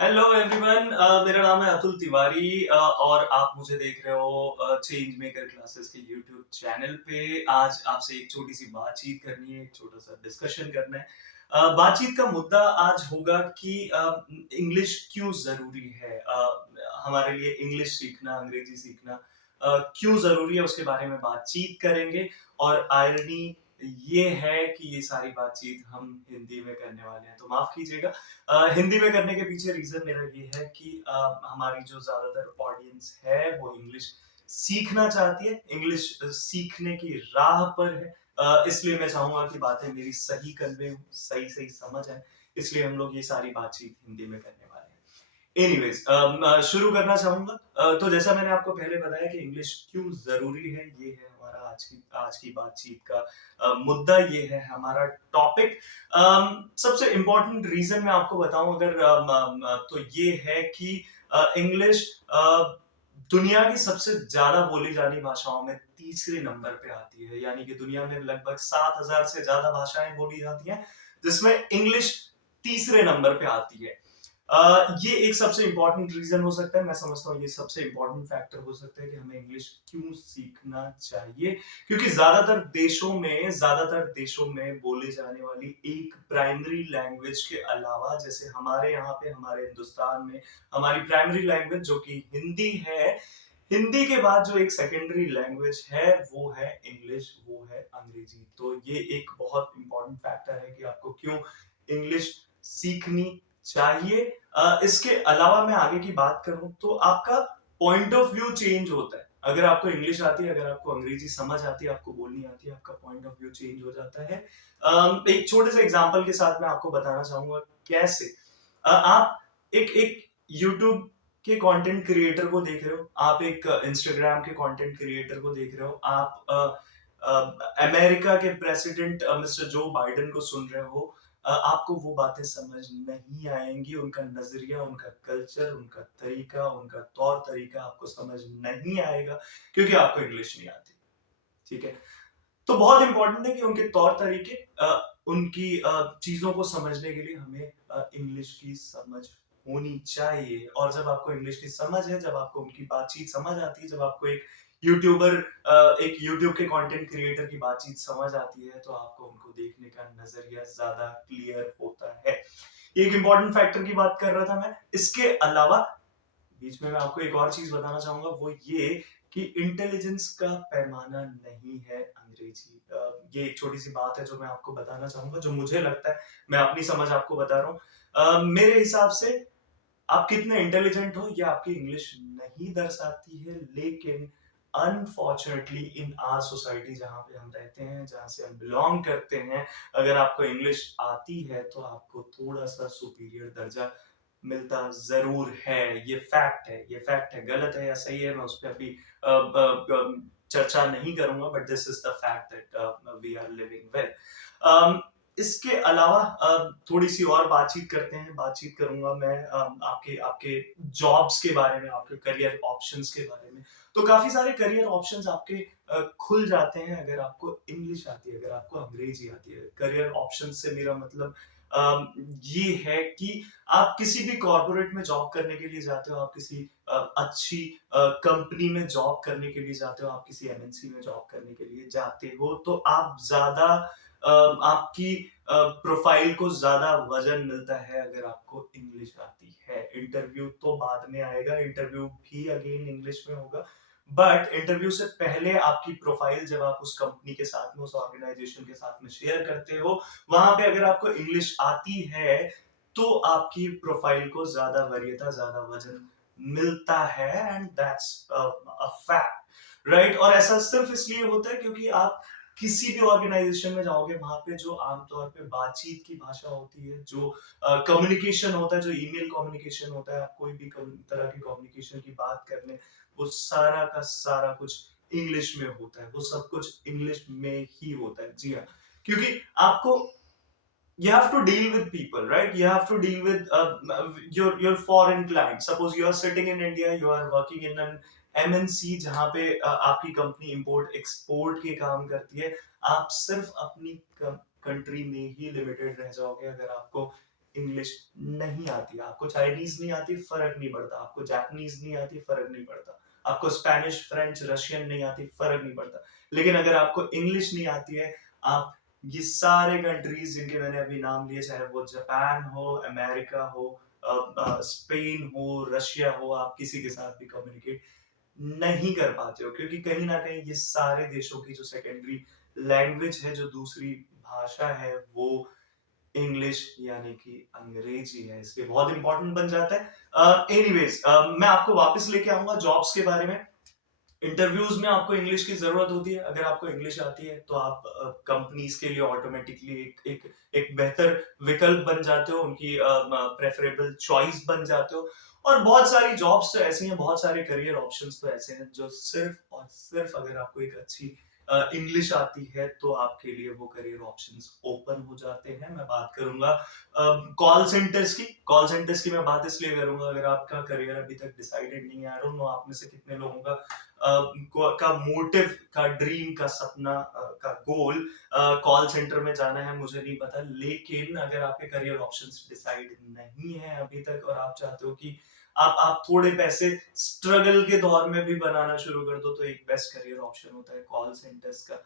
Hello everyone. मेरा नाम है अतुल तिवारी और आप मुझे देख रहे हो चेंज मेकर क्लासेस के यूट्यूब चैनल पे। आज आपसे एक छोटी सी बातचीत करनी है, एक छोटा सा डिस्कशन करना है। बातचीत का मुद्दा आज होगा कि इंग्लिश क्यों जरूरी है। हमारे लिए इंग्लिश सीखना, अंग्रेजी सीखना क्यों जरूरी है, उसके बारे में बातचीत करेंगे। और आयरनी ये है कि ये सारी बातचीत हम हिंदी में करने वाले हैं, तो माफ कीजिएगा। हिंदी में करने के पीछे रीजन मेरा ये है कि हमारी जो ज्यादातर ऑडियंस है वो इंग्लिश सीखना चाहती है, इंग्लिश सीखने की राह पर है। इसलिए मैं चाहूंगा कि बातें मेरी सही कन्वे हो, सही सही समझ आए। इसलिए हम लोग ये सारी बातचीत हिंदी में करने वाले हैं। एनीवेज, शुरू करना चाहूंगा। तो जैसा मैंने आपको पहले बताया कि इंग्लिश क्यों जरूरी है, ये है हमारा आज की बातचीत का मुद्दा, ये है हमारा टॉपिक। सबसे इम्पोर्टेंट रीजन मैं आपको बताऊं अगर तो ये है कि इंग्लिश दुनिया की सबसे ज्यादा बोली जानी भाषाओं में तीसरे नंबर पे आती है। यानी कि दुनिया में लगभग 7,000 से ज्यादा भाषाएं बोली जाती हैं, जिसमें इंग्लिश तीसरे नंबर पे आती है। ये एक सबसे इंपॉर्टेंट रीजन हो सकता है। मैं समझता हूँ ये सबसे इंपॉर्टेंट फैक्टर हो सकता है कि हमें इंग्लिश क्यों सीखना चाहिए, क्योंकि ज्यादातर देशों में बोले जाने वाली एक प्राइमरी लैंग्वेज के अलावा, जैसे हमारे यहाँ पे हमारे हिंदुस्तान में हमारी प्राइमरी लैंग्वेज जो कि हिंदी है, हिंदी के बाद जो एक सेकेंडरी लैंग्वेज है वो है इंग्लिश, वो है अंग्रेजी। तो ये एक बहुत इंपॉर्टेंट फैक्टर है कि आपको क्यों इंग्लिश सीखनी चाहिए। इसके अलावा मैं आगे की बात करूं तो आपका पॉइंट ऑफ व्यू चेंज होता है। अगर आपको इंग्लिश आती है, अगर आपको अंग्रेजी समझ आती है, आपको बोलनी आती है, आपका पॉइंट ऑफ व्यू चेंज हो जाता है। एक छोटे से एग्जांपल के साथ मैं आपको बताना चाहूंगा कैसे। आप एक एक यूट्यूब के कंटेंट क्रिएटर को देख रहे हो, आप एक इंस्टाग्राम के कंटेंट क्रिएटर को देख रहे हो, आप अमेरिका के प्रेसिडेंट मिस्टर जो बाइडेन को सुन रहे हो। आपको वो बातें समझ नहीं आएंगी, उनका नजरिया, उनका कल्चर, उनका तरीका, उनका तौर तरीका आपको समझ नहीं आएगा, क्योंकि आपको इंग्लिश नहीं आती। ठीक है। तो बहुत इंपॉर्टेंट है कि उनके तौर तरीके, उनकी चीजों को समझने के लिए हमें इंग्लिश की समझ होनी चाहिए। और जब आपको इंग्लिश की समझ है, जब आपको उनकी बातचीत समझ आती है, जब आपको एक यूट्यूब के कंटेंट क्रिएटर की बातचीत समझ आती है, तो आपको उनको देखने का नजरिया ज्यादा क्लियर होता है। ये एक इंपॉर्टेंट फैक्टर की बात कर रहा था मैं। इसके अलावा बीच में मैं आपको एक और चीज बताना चाहूंगा, वो ये कि इंटेलिजेंस का पैमाना नहीं है अंग्रेजी। ये एक छोटी सी बात है जो मैं आपको बताना चाहूंगा, जो मुझे लगता है। मैं अपनी समझ आपको बता रहा हूँ। मेरे हिसाब से आप कितने इंटेलिजेंट हो ये आपकी इंग्लिश नहीं दर्शाती है, लेकिन अनफॉर्चुनेटली इन आर सोसाइटी जहां पे हम रहते हैं, जहां से हम बिलोंग करते हैं, अगर आपको इंग्लिश आती है तो आपको थोड़ा सा सुपीरियर दर्जा मिलता जरूर है। ये फैक्ट है, ये फैक्ट है। गलत है या सही है मैं उस पर अभी चर्चा नहीं करूंगा, but this is the fact that we are living with. इसके अलावा थोड़ी सी और बातचीत करते हैं। बातचीत करूंगा मैं आपके आपके जॉब्स के बारे में, आपके करियर ऑप्शंस के बारे में। तो काफी सारे करियर ऑप्शंस आपके खुल जाते हैं अगर आपको इंग्लिश आती है, अगर आपको अंग्रेजी आती है। करियर ऑप्शन से मेरा मतलब ये है कि आप किसी भी कॉर्पोरेट में जॉब करने के लिए जाते हो, आप किसी अच्छी कंपनी में जॉब करने के लिए जाते हो, आप किसी एमएनसी में जॉब करने के लिए जाते हो, तो आप ज्यादा आपकी प्रोफाइल को ज्यादा वजन मिलता है अगर आपको इंग्लिश आती है। इंटरव्यू तो बाद में आएगा, इंटरव्यू भी अगेन इंग्लिश में होगा, बट इंटरव्यू से पहले आपकी प्रोफाइल जब आप उस कंपनी के साथ में, उस ऑर्गेनाइजेशन के साथ में शेयर करते हो, वहां पे अगर आपको इंग्लिश आती है तो आपकी प्रोफाइल को ज्यादा वरीयता, ज्यादा वजन मिलता है। And that's a fact, right. और ऐसा सिर्फ इसलिए होता है क्योंकि आप किसी भी ऑर्गेनाइजेशन में जाओगे, वहां पे जो आमतौर पे बातचीत की भाषा होती है, जो कम्युनिकेशन होता है, जो ईमेल कम्युनिकेशन होता है, आप कोई भी तरह की कम्युनिकेशन की बात कर लें, वो सारा का सारा कुछ इंग्लिश में होता है, वो सब कुछ इंग्लिश में ही होता है। जी हाँ, क्योंकि आपको you have to deal with people, right? You have to deal with your foreign clients. Suppose you are sitting in India, you are working in an MNC जहां पे आपकी कंपनी इंपोर्ट एक्सपोर्ट के काम करती है। आप सिर्फ अपनी कंट्री में ही लिमिटेड रह जाओगे अगर आपको इंग्लिश नहीं आती, आपको चाइनीज नहीं आती, फर्क नहीं पड़ता, आपको जापानीज नहीं आती, फर्क नहीं पड़ता, आपको स्पेनिश, फ्रेंच, रशियन नहीं आती, फर्क नहीं पड़ता। लेकिन अगर आपको इंग्लिश नहीं आती है, आप ये सारे कंट्रीज जिनके मैंने अभी नाम लिए, चाहे वो जापान हो, अमेरिका हो, स्पेन हो, रशिया हो, आप किसी के साथ भी कम्युनिकेट नहीं कर पाते हो, क्योंकि कहीं ना कहीं ये सारे देशों की जो सेकेंडरी लैंग्वेज है, जो दूसरी भाषा है, वो इंग्लिश यानी कि अंग्रेजी है, इसलिए बहुत इंपॉर्टेंट बन जाता है। एनीवेज, मैं आपको वापस लेके आऊंगा जॉब्स के बारे में। इंटरव्यूज में आपको इंग्लिश की जरूरत होती है। अगर आपको इंग्लिश आती है तो आप कंपनीज के लिए ऑटोमेटिकली एक बेहतर विकल्प बन जाते हो, उनकी प्रेफरेबल चॉइस बन जाते हो। और बहुत सारी जॉब्स तो ऐसी हैं, बहुत सारे करियर ऑप्शंस तो ऐसे हैं जो सिर्फ और सिर्फ अगर आपको एक अच्छी इंग्लिश आती है तो आपके लिए वो करियर ऑप्शंस ओपन हो जाते हैं। मैं बात करूंगा कॉल सेंटर्स की। कॉल सेंटर्स की मैं बात इसलिए करूंगा, अगर आपका करियर अभी तक डिसाइडेड नहीं है, आई डोंट नो आप में से कितने लोगों का का मोटिव, का ड्रीम, का सपना, का गोल कॉल सेंटर में जाना है, मुझे नहीं पता। लेकिन अगर आपके करियर ऑप्शंस डिसाइड नहीं है अभी तक और आप चाहते हो कि आप थोड़े पैसे स्ट्रगल के दौर में भी बनाना शुरू कर दो, तो एक बेस्ट करियर ऑप्शन होता है कॉल सेंटर्स का।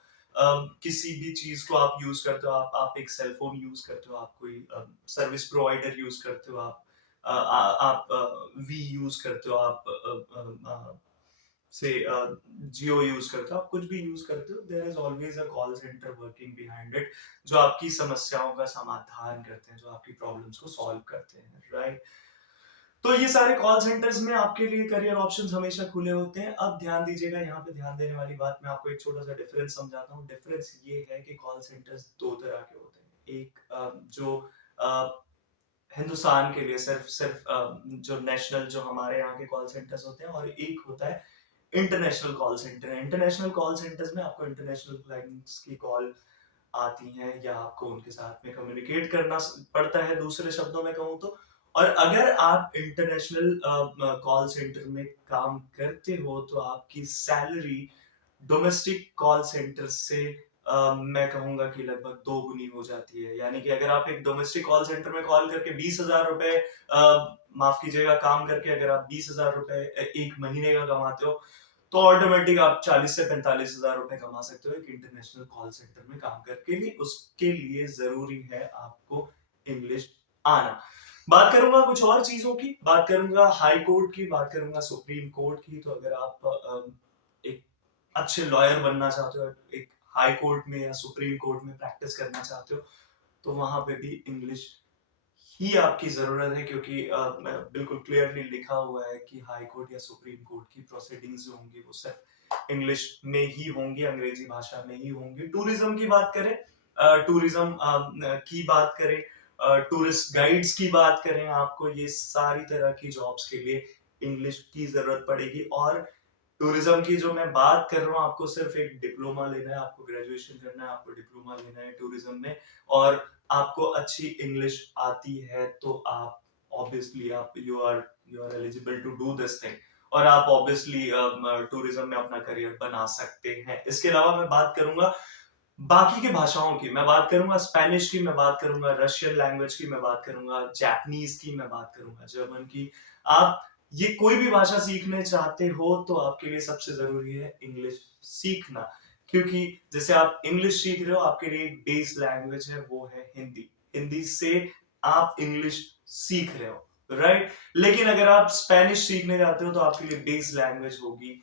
किसी भी चीज को आप यूज करते हो, आप एक सेलफोन यूज करते हो, आप कोई सर्विस प्रोवाइडर यूज करते हो, आप वी यूज करते हो, आप से जियो यूज करते हो, आप कुछ भी यूज करते हो, there is always a call centre working behind it, जो आपकी समस्याओं का समाधान करते हैं, जो आपकी प्रॉब्लम्स को सॉल्व करते हैं, राइट। तो ये सारे कॉल सेंटर्स में आपके लिए करियर ऑप्शंस हमेशा खुले होते हैं। अब ध्यान दीजिएगा, यहाँ पे ध्यान देने वाली बात, मैं आपको एक छोटा सा डिफरेंस समझाता हूँ। डिफरेंस ये है कि कॉल सेंटर्स दो तरह के होते हैं। एक जो अ, हिंदुस्तान के लिए सिर्फ सिर्फ जो नेशनल, जो हमारे यहाँ के कॉल सेंटर्स होते हैं, और एक होता है इंटरनेशनल कॉल सेंटर है। इंटरनेशनल कॉल सेंटर्स में आपको इंटरनेशनल क्लाइंट्स की कॉल आती हैं, या आपको उनके साथ में कम्युनिकेट करना पड़ता है, दूसरे शब्दों में कहूँ तो। और अगर आप इंटरनेशनल कॉल सेंटर में काम करते हो तो आपकी सैलरी डोमेस्टिक कॉल सेंटर से मैं कहूंगा कि लगभग दो गुनी हो जाती है। यानी कि अगर आप एक डोमेस्टिक कॉल सेंटर में कॉल करके 20,000 रुपए, माफ कीजिएगा, काम करके अगर आप 20,000 रुपए एक महीने का कमाते हो, तो ऑटोमेटिक आप 40 से 45 हजार रुपए कमा सकते हो एक इंटरनेशनल कॉल सेंटर में काम करके। लिए उसके लिए जरूरी है आपको इंग्लिश आना। बात करूंगा कुछ और चीजों की, बात करूंगा हाई कोर्ट की, बात करूंगा सुप्रीम कोर्ट की। तो अगर आप एक अच्छे लॉयर बनना चाहते हो, एक हाई कोर्ट में या सुप्रीम कोर्ट में प्रैक्टिस करना चाहते हो, तो वहां पे भी इंग्लिश ही आपकी जरूरत है, क्योंकि बिल्कुल क्लियरली लिखा हुआ है कि हाई कोर्ट या सुप्रीम कोर्ट की प्रोसीडिंग्स जो होंगी वो सिर्फ इंग्लिश में ही होंगी, अंग्रेजी भाषा में ही होंगी। टूरिज्म की बात करें, टूरिज्म की बात करें, टूरिस्ट गाइड्स की बात करें, आपको ये सारी तरह की जॉब्स के लिए इंग्लिश की जरूरत पड़ेगी। और टूरिज्म की जो मैं बात कर रहा हूँ, आपको सिर्फ एक डिप्लोमा लेना है, आपको ग्रेजुएशन करना है, आपको डिप्लोमा लेना है टूरिज्म में, और आपको अच्छी इंग्लिश आती है, तो आप ऑब्वियसली आप you are eligible to do this thing, और आप ऑब्वियसली टूरिज्म में अपना करियर बना सकते हैं। इसके अलावा मैं बात करूंगा बाकी की भाषाओं की, मैं बात करूंगा स्पेनिश की, मैं बात करूंगा रशियन लैंग्वेज की, मैं बात करूंगा जापानीज की, मैं बात करूंगा जर्मन की। आप ये कोई भी भाषा सीखने चाहते हो तो आपके लिए सबसे जरूरी है इंग्लिश सीखना, क्योंकि जैसे आप इंग्लिश सीख रहे हो, आपके लिए एक बेस लैंग्वेज है, वो है हिंदी। हिंदी से आप इंग्लिश सीख रहे हो, राइट। लेकिन अगर आप स्पेनिश सीखने जाते हो तो आपके लिए बेस लैंग्वेज होगी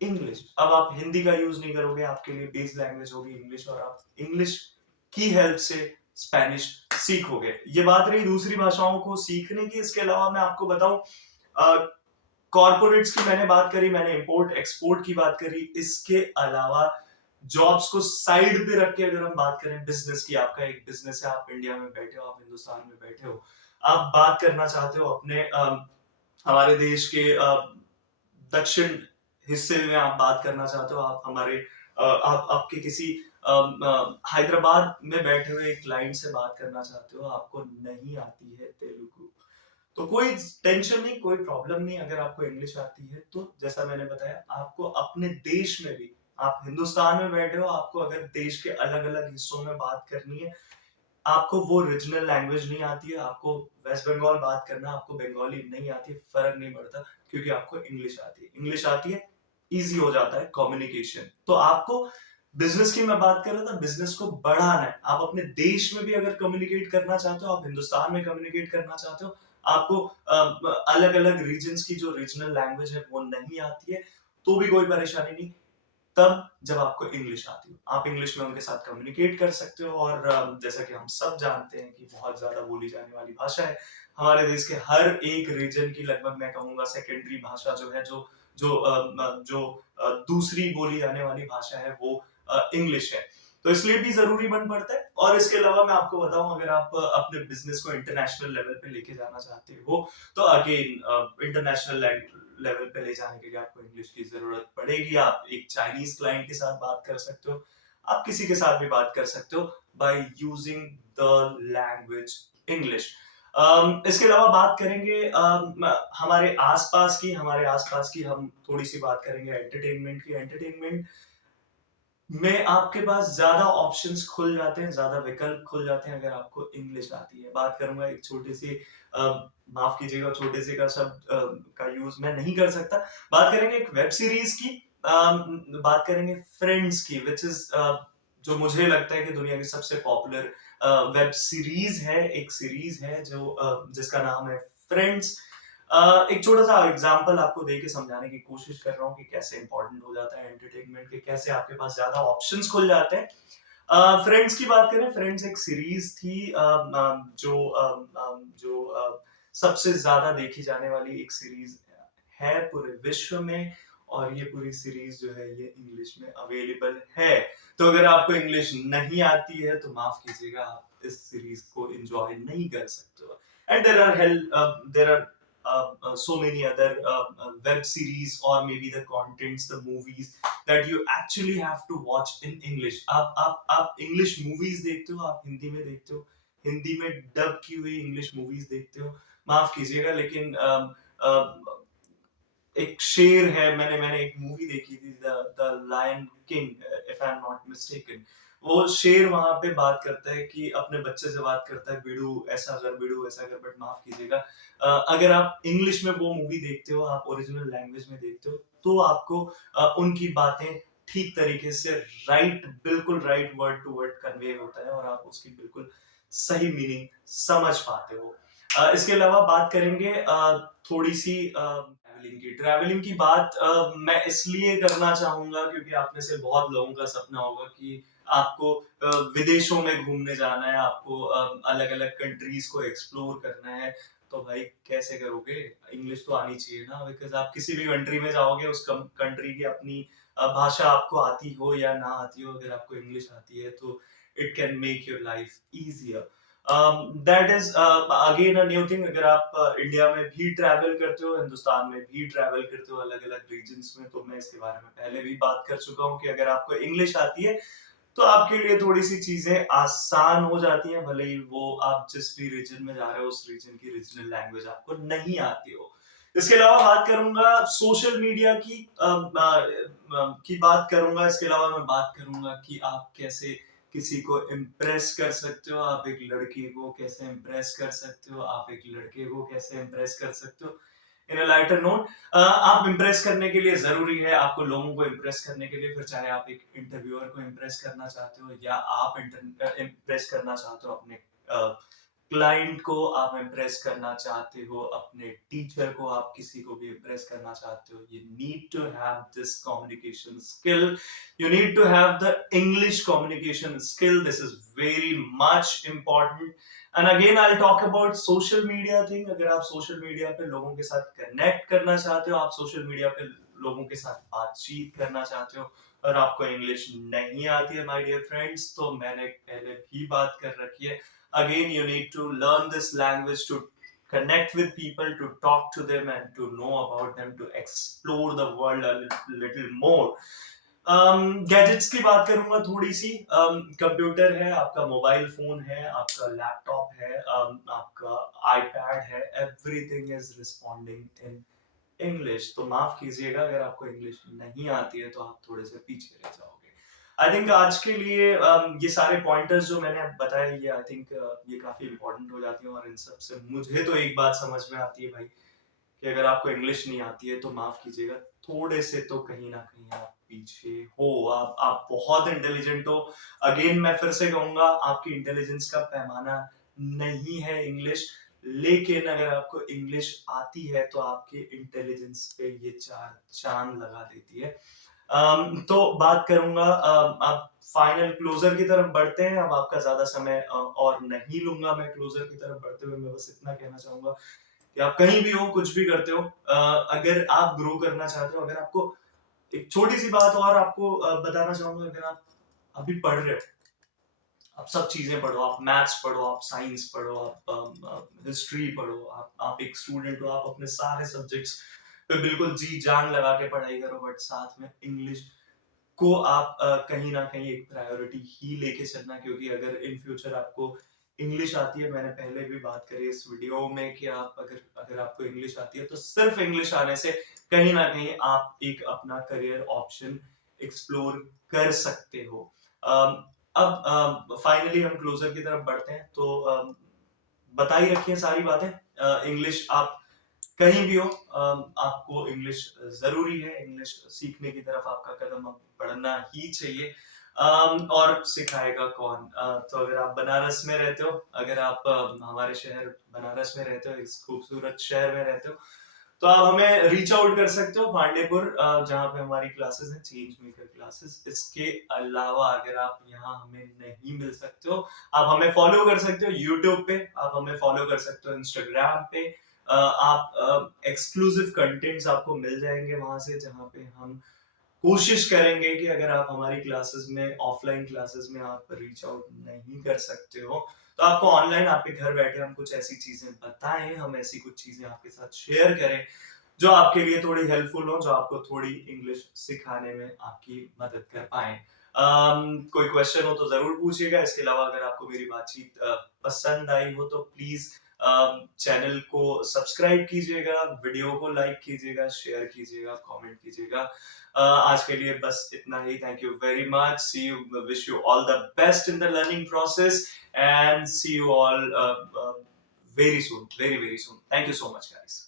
इंग्लिश। अब आप हिंदी का यूज नहीं करोगे, आपके लिए बेस लैंग्वेज होगी इंग्लिश, और आप इंग्लिश की हेल्प से स्पेनिश सीखोगे। ये बात रही दूसरी भाषाओं को सीखने की। इसके अलावा मैं आपको बताऊं, कॉर्पोरेट्स की मैंने बात करी, मैंने इंपोर्ट एक्सपोर्ट की बात करी। इसके अलावा जॉब्स को साइड पे रख के अगर हम बात करें बिजनेस की, आपका एक बिजनेस है, आप इंडिया में बैठे हो, आप हिंदुस्तान में बैठे हो, आप बात करना चाहते हो अपने हमारे देश के दक्षिण हिस्से में आप बात करना चाहते हो, आप हमारे आप आपके किसी हैदराबाद में बैठे हुए एक क्लाइंट से बात करना चाहते हो, आपको नहीं आती है तेलुगु, तो कोई टेंशन नहीं, कोई प्रॉब्लम नहीं। अगर आपको इंग्लिश आती है तो जैसा मैंने बताया, आपको अपने देश में भी, आप हिंदुस्तान में बैठे हो, आपको अगर देश के अलग अलग हिस्सों में बात करनी है, आपको वो रीजनल लैंग्वेज नहीं आती है, आपको वेस्ट बंगाल बात करना, आपको बंगाली नहीं आती है, फ़र्क नहीं पड़ता क्योंकि आपको इंग्लिश आती है। इंग्लिश आती है, ईज़ी हो जाता है कम्युनिकेशन। तो आपको बिज़नेस की मैं बात कर रहा था, बिज़नेस को बढ़ाना है। आप अपने देश में भी अगर कम्युनिकेट करना चाहते हो, आप हिंदुस्तान में कम्युनिकेट करना चाहते हो, आपको अलग-अलग रीजन्स की जो रीजनल लैंग्वेज है वो नहीं आती है, तो भी कोई परेशानी नहीं। तब जब आपको इंग्लिश आती हो, आप इंग्लिश में उनके साथ कम्युनिकेट कर सकते हो और जैसा कि हम सब जानते हैं कि बहुत ज़्यादा बोली जाने वाली भाषा है। हमारे देश के हर एक रीजन की लगभग मैं कहूँगा सेकेंडरी भाषा जो है, जो दूसरी बोली जाने वाली भाषा है वो इंग्लिश है। तो इसलिए भी ज़रूरी बन पड़ता है और इसके अलावा मैं आपको बताऊँ, अगर आप अपने बिज़नेस को इंटरनेशनल लेवल पे लेके जाना चाहते हो, तो अगेन इंटरनेशनल लेवल पे ले जाने के लिए आपको इंग्लिश की ज़रूरत पड़ेगी। आप एक चाइनीज़ क्लाइंट के साथ बात कर सकते हो, आप किसी के साथ भी बात कर सकते हो by using the language English. इसके अलावा बात करेंगे हमारे आस-पास की हम थोड़ी-सी बात करेंगे एंटरटेनमेंट की। एंटरटेनमेंट में आपके पास ज़्यादा ऑप्शंस खुल जाते हैं, ज़्यादा विकल्प खुल जाते हैं अगर आपको इंग्लिश आती है। बात करूँगा एक छोटी-सी अ, माफ़ कीजिएगा छोटे-से का शब्द का यूज़ मैं नहीं कर सकता। बात करेंगे एक वेब सीरीज़ की, बात करेंगे फ्रेंड्स की व्हिच इज़ जो मुझे लगता है कि दुनिया की सबसे पॉपुलर वेब सीरीज़ है, एक सीरीज़ है जो जिसका नाम है फ्रेंड्स। एक छोटा-सा एग्ज़ाम्पल आपको दे के समझाने की कोशिश कर रहा हूँ कि कैसे इम्पोर्टेंट हो जाता है एंटरटेनमेंट के, कैसे आपके पास ज़्यादा ऑप्शंस खुल जाते हैं। फ्रेंड्स की बात करें, फ्रेंड्स एक सीरीज़ थी जो सबसे ज़्यादा देखी जाने वाली एक सीरीज़ है पूरे विश्व में और ये पूरी सीरीज़ जो है ये इंग्लिश में अवेलेबल है। तो अगर आपको इंग्लिश नहीं आती है तो माफ़ कीजिएगा, आप इस सीरीज़ को एन्जॉय नहीं कर सकते हो। And there are so many other web series or maybe the contents, the movies that you actually have to watch in English. आप इंग्लिश मूवीज देखते हो, आप हिंदी में देखते हो, हिंदी में डब की हुई इंग्लिश मूवीज देखते हो, माफ कीजिएगा लेकिन एक शेर है, मैंने एक मूवी देखी थी the lion king, if I am not mistaken. वो शेर वहां पे बात करता है कि अपने बच्चे से बात करता है, बिड़ू ऐसा कर, बिड़ू ऐसा कर, बट माफ कीजिएगा अगर आप इंग्लिश में वो मूवी देखते हो, आप ओरिजिनल लैंग्वेज में देखते हो, तो आपको उनकी बातें ठीक तरीके से बिल्कुल right word to word convey होता है और आप उसकी बिल्कुल सही मीनिंग समझ पाते हो। इसके अलावा बात करेंगे थोड़ी सी ट्रैवलिंग की बात मैं इसलिए करना चाहूंगा क्योंकि आप में से बहुत लोगों का सपना होगा कि आपको विदेशों में घूमने जाना है, आपको अलग अलग कंट्रीज को एक्सप्लोर करना है। तो भाई कैसे करोगे? इंग्लिश तो आनी चाहिए ना, बिकॉज आप किसी भी कंट्री में जाओगे, उस कंट्री की अपनी भाषा आपको आती हो या ना आती हो, अगर आपको इंग्लिश आती है तो it can make your life easier. That is again a new thing. अगर आप इंडिया में भी ट्रैवल करते हो, हिंदुस्तान में भी ट्रैवल करते हो अलग अलग रीजन्स में, तो मैं इसके बारे में पहले भी बात कर चुका हूँ कि अगर आपको इंग्लिश आती है तो आपके लिए थोड़ी सी चीजें आसान हो जाती हैं, भले ही वो आप जिस भी रीजन में जा रहे हो उस रीजन की रीजनल लैंग्वेज आपको नहीं आती हो। इसके अलावा बात करूंगा सोशल मीडिया की बात करूंगा। इसके अलावा मैं बात करूंगा कि आप कैसे किसी को इम्प्रेस कर सकते हो, आप एक लड़की को कैसे इम्प्रेस कर सकते हो, आप एक लड़के को कैसे इम्प्रेस कर सकते हो। इन अ लाइटर नोट, आप इम्प्रेस करने के लिए जरूरी है, आपको लोगों को इम्प्रेस करने के लिए, फिर चाहे आप एक इंटरव्यूअर को इम्प्रेस करना चाहते हो या आप इम्प्रेस करना चाहते हो अपने क्लाइंट को, आप इम्प्रेस करना चाहते हो अपने टीचर को, आप किसी को भी इम्प्रेस करना चाहते हो, you need to have this communication skill, you need to have the English communication skill. This is very much important. And again I'll talk about social media thing. अगर आप सोशल मीडिया पे लोगों के साथ connect करना चाहते हो, आप सोशल मीडिया पे लोगों के साथ बातचीत करना चाहते हो और आपको इंग्लिश नहीं आती है माय डियर फ्रेंड्स, तो मैंने पहले भी बात कर रखी है। Again you need to learn this language to connect with people, to talk to them and to know about them, to explore the world a little more. Gadgets की बात करूंगा थोड़ी सी। कंप्यूटर है, आपका मोबाइल फोन है, आपका laptop है, आपका आईपैड है, everything is responding in English. तो माफ कीजिएगा अगर आपको इंग्लिश नहीं आती है तो आप थोड़े से पीछे रह जाओगे। आई थिंक आज के लिए ये सारे पॉइंटर्स जो मैंने बताए, ये आई थिंक ये काफी इंपॉर्टेंट हो जाती है। और इन सब से मुझे तो एक बात समझ में आती है भाई, कि अगर आपको इंग्लिश नहीं आती है तो माफ कीजिएगा, थोड़े से तो कहीं ना कहीं आप पीछे हो। आप बहुत इंटेलिजेंट हो। अगेन मैं फिर से कहूंगा, आपकी इंटेलिजेंस का पैमाना नहीं है इंग्लिश, लेकिन अगर आपको इंग्लिश आती है तो आपके इंटेलिजेंस पे ये चार चांद लगा देती है। तो बात करूंगा, अब फाइनल क्लोजर की तरफ बढ़ते हैं। अब आपका ज्यादा समय और नहीं लूंगा मैं। क्लोजर की तरफ बढ़ते हुए मैं बस इतना कहना चाहूंगा कि आप कहीं भी हो, कुछ भी करते हो, अगर आप ग्रो करना चाहते हो, अगर आपको एक छोटी सी बात और आपको बताना चाहूंगा, अगर आप अभी पढ़ रहे हो, आप सब चीजें पढ़ो, आप मैथ्स पढ़ो, आप साइंस पढ़ो, आप हिस्ट्री पढ़ो, आप एक स्टूडेंट हो, आप अपने सारे सब्जेक्ट्स पे बिल्कुल जी जान लगा के पढ़ाई करो, बट साथ में इंग्लिश को आप कहीं ना कहीं एक प्रायोरिटी ही लेके चलना। क्योंकि अगर इन फ्यूचर आपको इंग्लिश आती है, मैंने पहले भी बात करी इस वीडियो में कि आप अगर अगर आपको इंग्लिश आती है तो सिर्फ इंग्लिश आने से कहीं ना कहीं आप एक अपना करियर ऑप्शन एक्सप्लोर कर सकते हो। अब फाइनली हम क्लोजर की तरफ बढ़ते हैं। तो बता ही रखी है सारी बातें। इंग्लिश आप कहीं भी हो, आपको इंग्लिश जरूरी है। इंग्लिश सीखने की तरफ आपका कदम अब बढ़ना ही चाहिए। और सिखाएगा कौन? तो अगर आप बनारस में रहते हो, अगर आप हमारे शहर बनारस में रहते हो, इस खूबसूरत शहर में रहते हो, तो आप हमें रीच आउट कर सकते हो पांडेपुर, जहाँ पे हमारी क्लासेस हैं, चेंज मेकर क्लासेस। इसके अलावा अगर आप यहाँ हमें नहीं मिल सकते हो, आप हमें फॉलो कर सकते हो यूट्यूब पे, आप हमें फॉलो कर सकते हो इंस्टाग्राम पे। आप एक्सक्लूसिव कंटेंट्स आपको मिल जाएंगे वहां से, जहाँ पे हम कोशिश करेंगे कि अगर आप हमारी क्लासेस में, ऑफलाइन क्लासेस में आप रीच आउट नहीं कर सकते हो, तो आपको ऑनलाइन, आपके घर बैठे हम कुछ ऐसी चीजें बताएं, हम ऐसी कुछ चीजें आपके साथ शेयर करें जो आपके लिए थोड़ी हेल्पफुल हो, जो आपको थोड़ी इंग्लिश सिखाने में आपकी मदद कर पाए। कोई क्वेश्चन हो तो जरूर पूछिएगा। इसके अलावा अगर आपको मेरी बातचीत पसंद आई हो तो प्लीज चैनल को सब्सक्राइब कीजिएगा, वीडियो को लाइक कीजिएगा, शेयर कीजिएगा, कमेंट कीजिएगा। आज के लिए बस इतना ही। Thank you very much. See you, wish you all the best in the learning process, and see you all very soon, very very soon. Thank you so much guys.